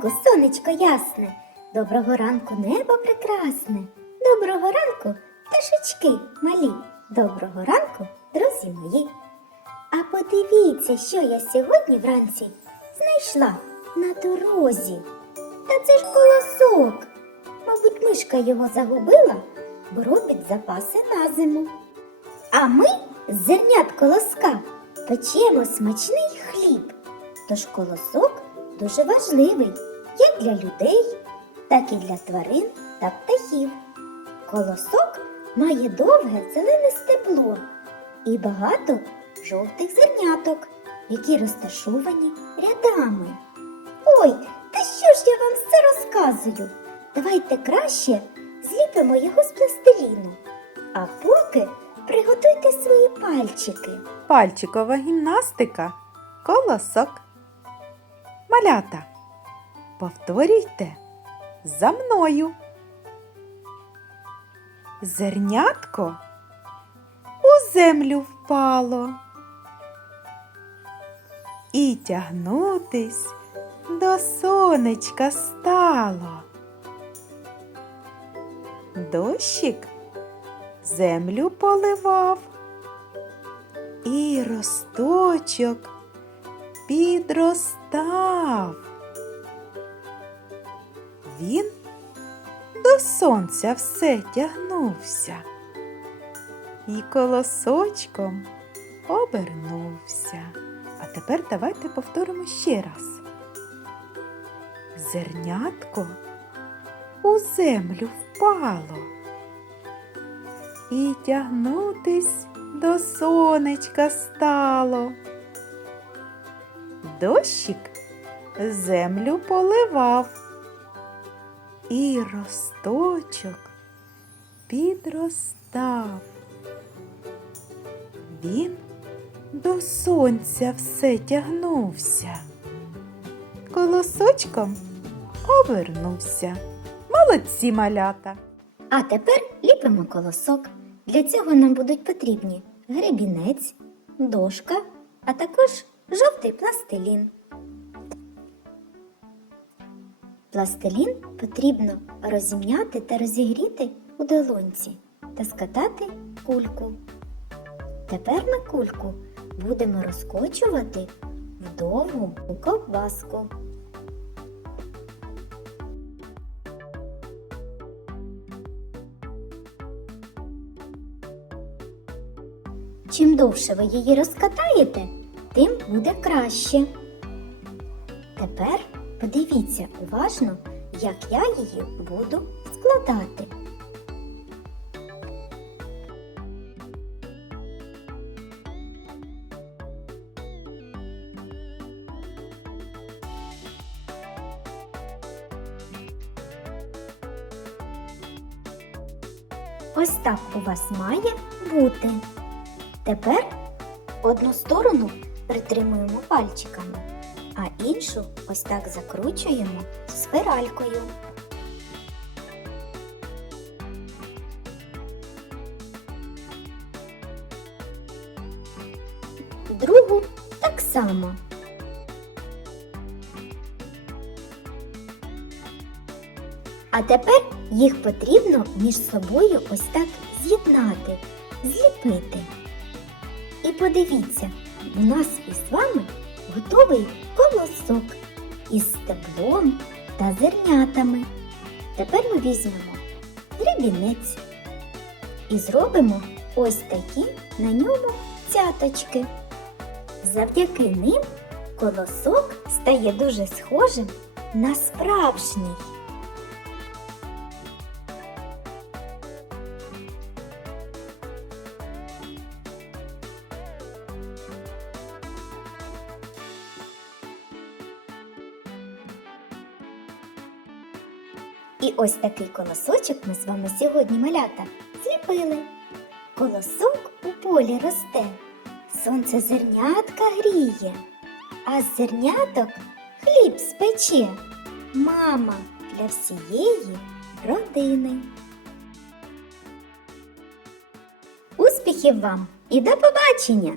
ранку, сонечко ясне, доброго ранку, небо прекрасне, доброго ранку, пташечки малі, доброго ранку, друзі мої. А подивіться, що я сьогодні вранці знайшла на дорозі. Та це ж колосок. Мабуть, мишка його загубила, бо робить запаси на зиму. А ми з зернят колоска печемо смачний хліб. Тож колосок дуже важливий для людей, так і для тварин та птахів. Колосок має довге зелене стебло і багато жовтих зерняток, які розташовані рядами. Ой, та що ж я вам все розказую? Давайте краще зліпимо його з пластиліну. А поки приготуйте свої пальчики. Пальчикова гімнастика. Колосок. Малята. Повторюйте за мною. Зернятко у землю впало. І тягнутись до сонечка стало. Дощик землю поливав і росточок підростав. Він до сонця все тягнувся і колосочком обернувся. А тепер давайте повторимо ще раз. Зернятко у землю впало і тягнутись до сонечка стало. Дощик землю поливав, і росточок підростав. Він до сонця все тягнувся, колосочком обернувся. Молодці малята! А тепер ліпимо колосок. Для цього нам будуть потрібні гребінець, дошка, а також жовтий пластилін. Пластилін потрібно розім'яти та розігріти у долонці та скатати кульку. Тепер ми кульку будемо розкочувати в довгу ковбаску. Чим довше ви її розкатаєте, тим буде краще. Тепер подивіться уважно, як я її буду складати. Ось так у вас має бути. Тепер одну сторону притримуємо пальчиками, іншу ось так закручуємо спиралькою. Другу так само. А тепер їх потрібно між собою ось так з'єднати, зліпити. І подивіться, у нас із вами готовий колосок із стеблом та зернятами. Тепер ми візьмемо гребінець і зробимо ось такі на ньому цяточки. Завдяки ним колосок стає дуже схожим на справжній. І ось такий колосочок ми з вами сьогодні малята зліпили. Колосок у полі росте, сонце зернятка гріє, а з зерняток хліб спече. Мама для всієї родини. Успіхів вам і до побачення!